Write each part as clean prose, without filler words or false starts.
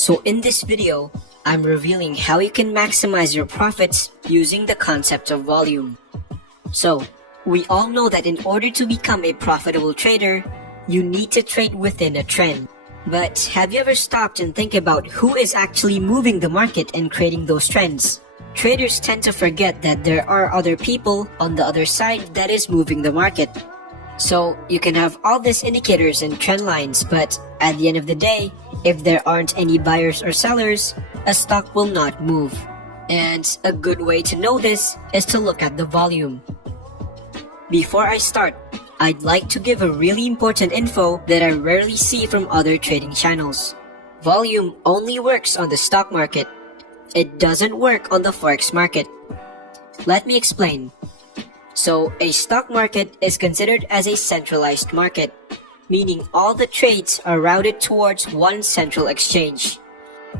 So in this video, I'm revealing how you can maximize your profits using the concept of volume. So, we all know that in order to become a profitable trader, you need to trade within a trend. But have you ever stopped and think about who is actually moving the market and creating those trends? Traders tend to forget that there are other people on the other side that is moving the market. So you can have all these indicators and trend lines, but at the end of the day, if there aren't any buyers or sellers, a stock will not move. And a good way to know this is to look at the volume. Before I start, I'd like to give a really important info that I rarely see from other trading channels. Volume only works on the stock market. It doesn't work on the forex market. Let me explain. So, a stock market is considered as a centralized market, meaning all the trades are routed towards one central exchange.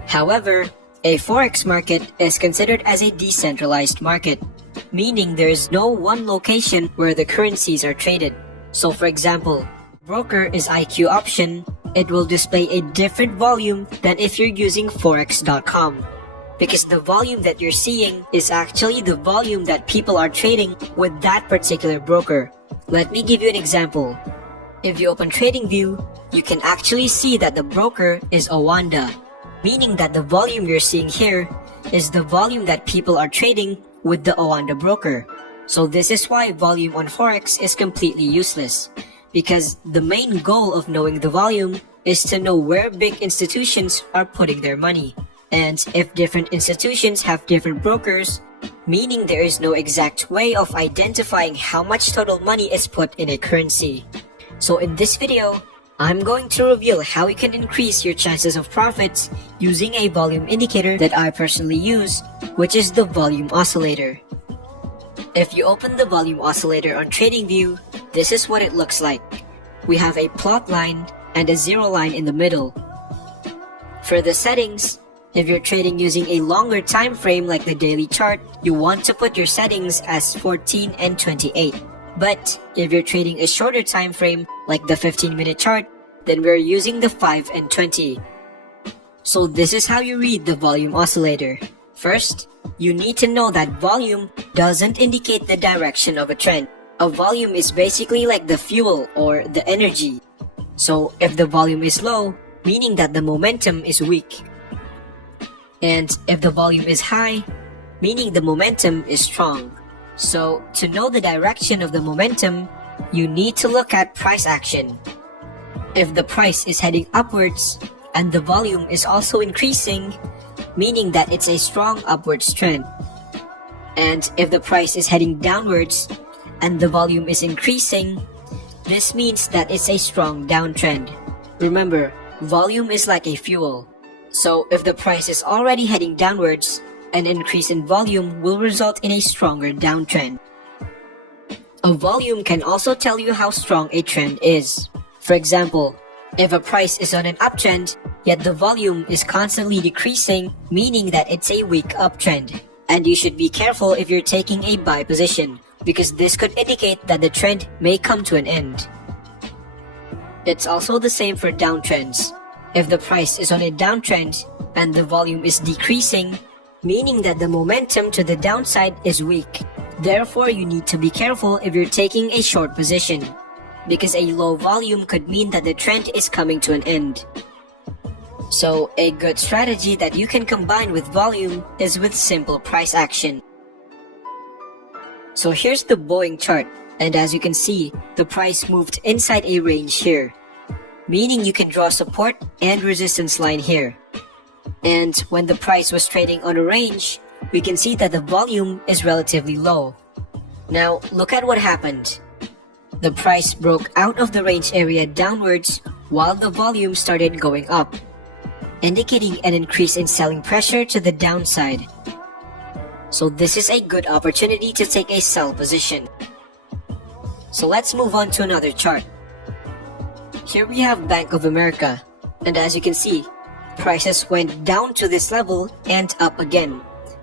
However, a forex market is considered as a decentralized market, meaning there is no one location where the currencies are traded. So for example, broker is IQ option, it will display a different volume than if you're using forex.com. Because the volume that you're seeing is actually the volume that people are trading with that particular broker. Let me give you an example. If you open TradingView, you can actually see that the broker is Owanda, meaning that the volume you're seeing here is the volume that people are trading with the Owanda broker. So this is why volume on forex is completely useless, because the main goal of knowing the volume is to know where big institutions are putting their money. And if different institutions have different brokers, meaning there is no exact way of identifying how much total money is put in a currency. So in this video, I'm going to reveal how you can increase your chances of profits using a volume indicator that I personally use, which is the volume oscillator. If you open the volume oscillator on TradingView, this is what it looks like. We have a plot line and a zero line in the middle. For the settings, if you're trading using a longer time frame like the daily chart, you want to put your settings as 14 and 28. But if you're trading a shorter time frame like the 15-minute chart, then we're using the 5 and 20. So this is how you read the volume oscillator. First, you need to know that volume doesn't indicate the direction of a trend. A volume is basically like the fuel or the energy. So if the volume is low, meaning that the momentum is weak. And if the volume is high, meaning the momentum is strong. So to know the direction of the momentum, you need to look at price action. If the price is heading upwards and the volume is also increasing, meaning that it's a strong upwards trend. And if the price is heading downwards and the volume is increasing, this means that it's a strong downtrend. Remember, volume is like a fuel. So if the price is already heading downwards, an increase in volume will result in a stronger downtrend. A volume can also tell you how strong a trend is. For example, if a price is on an uptrend, yet the volume is constantly decreasing, meaning that it's a weak uptrend. And you should be careful if you're taking a buy position, because this could indicate that the trend may come to an end. It's also the same for downtrends. If the price is on a downtrend and the volume is decreasing, meaning that the momentum to the downside is weak. Therefore, you need to be careful if you're taking a short position, because a low volume could mean that the trend is coming to an end. So, a good strategy that you can combine with volume is with simple price action. So here's the Boeing chart, and as you can see, the price moved inside a range here, meaning you can draw support and resistance line here. And when the price was trading on a range, we can see that the volume is relatively low. Now, look at what happened. The price broke out of the range area downwards while the volume started going up, indicating an increase in selling pressure to the downside. So this is a good opportunity to take a sell position. So let's move on to another chart. Here we have Bank of America, and as you can see, prices went down to this level and up again,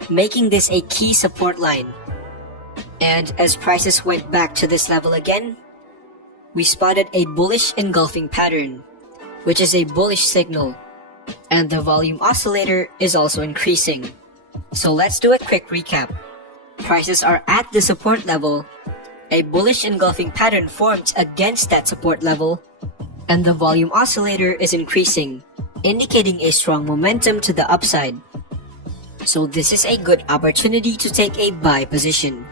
making this a key support line. And as prices went back to this level again, we spotted a bullish engulfing pattern, which is a bullish signal, And the volume oscillator is also increasing. So let's do a quick recap. Prices are at the support level, a bullish engulfing pattern formed against that support level, and the volume oscillator is increasing, indicating a strong momentum to the upside. So this is a good opportunity to take a buy position.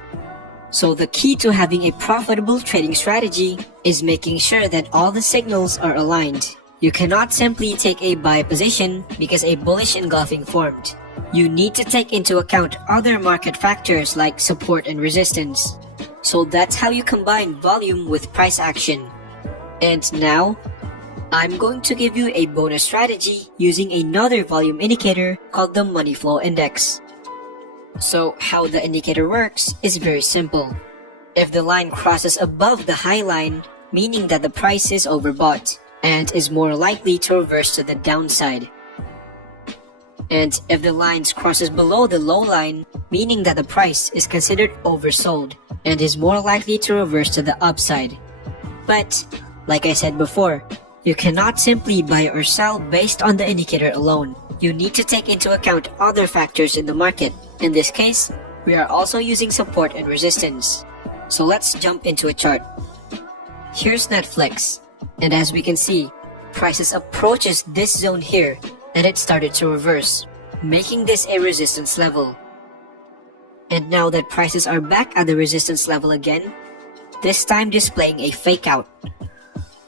So the key to having a profitable trading strategy is making sure that all the signals are aligned. You cannot simply take a buy position because a bullish engulfing formed. You need to take into account other market factors like support and resistance. So that's how you combine volume with price action. And now, I'm going to give you a bonus strategy using another volume indicator called the money flow index. So how the indicator works is very simple. If the line crosses above the high line, meaning that the price is overbought and is more likely to reverse to the downside. And if the line crosses below the low line, meaning that the price is considered oversold and is more likely to reverse to the upside. But, like I said before, you cannot simply buy or sell based on the indicator alone. You need to take into account other factors in the market. In this case, we are also using support and resistance. So let's jump into a chart. Here's Netflix, and as we can see, prices approaches this zone here, and it started to reverse, making this a resistance level. And now that prices are back at the resistance level again, this time displaying a fake out,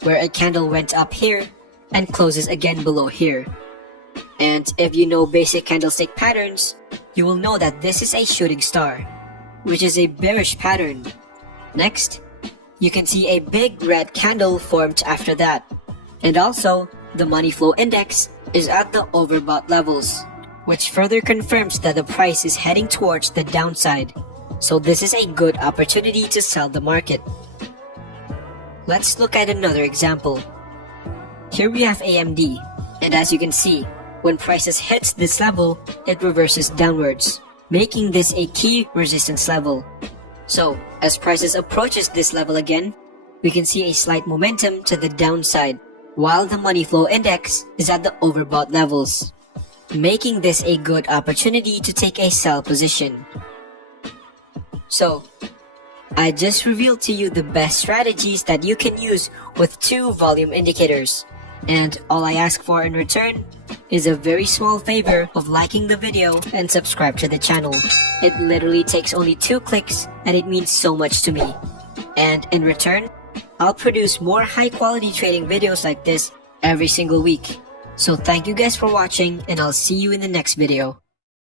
where a candle went up here and closes again below here. And if you know basic candlestick patterns, you will know that this is a shooting star, which is a bearish pattern. Next, you can see a big red candle formed after that. And also, the money flow index is at the overbought levels, which further confirms that the price is heading towards the downside. So this is a good opportunity to sell the market. Let's look at another example. Here we have AMD, and as you can see, when prices hits this level, it reverses downwards, making this a key resistance level. So, as prices approaches this level again, we can see a slight momentum to the downside, while the money flow index is at the overbought levels, making this a good opportunity to take a sell position. So, I just revealed to you the best strategies that you can use with two volume indicators. And all I ask for in return is a very small favor of liking the video and subscribe to the channel. It literally takes only 2 clicks and it means so much to me. And in return, I'll produce more high quality trading videos like this every single week. So thank you guys for watching, and I'll see you in the next video.